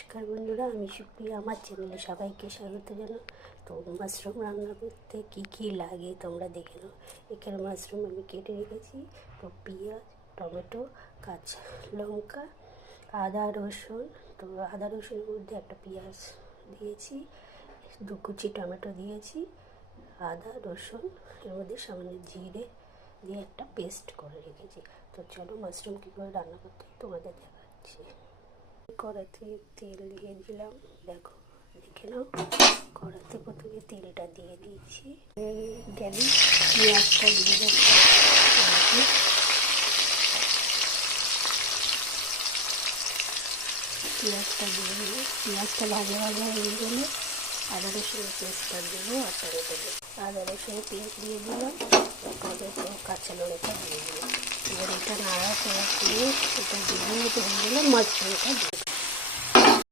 নমস্কার বন্ধুরা, আমি সুপ্রিয়া। আমার চ্যানেলে সবাইকে স্বাগত জানাই। তো মাশরুম রান্না করতে কি কি লাগে তোমরা দেখে নাও। এখানে মাশরুম আমি কেটে রেখেছি। তো পেঁয়াজ, টমেটো, কাঁচা লঙ্কা, আদা রসুন। তো আদা রসুনের মধ্যে একটা পেঁয়াজ দিয়েছি, 2 কুচি টমেটো দিয়েছি, আদা রসুন, এর মধ্যে সামান্য জিরে দিয়ে একটা পেস্ট করে রেখেছি। তো চলো মাশরুম কী করে রান্না করতে তোমাদের দেখাচ্ছি। কড়াতে তেল দিয়ে দিলাম, দেখে নাও। কড়াতে প্রথমে তেলটা দিয়ে দিয়েছি, গেলে পেঁয়াজটা দিয়ে দেবো। পেঁয়াজটা দিয়ে দেবো, পেঁয়াজটা ভাজা ভাজা হয়ে গেলে আদা রসুনের পেস্টটা দেবো আর টমেটো দেবো। আদা রসুনের পেস্ট দিয়ে দিলাম, টমেটো কাঁচা লঙ্কা দিয়ে দিলাম। এবার এটা নাড়াচাড়া করে এটা দিয়ে হয়ে গেলে মাশরুমটা দিয়ে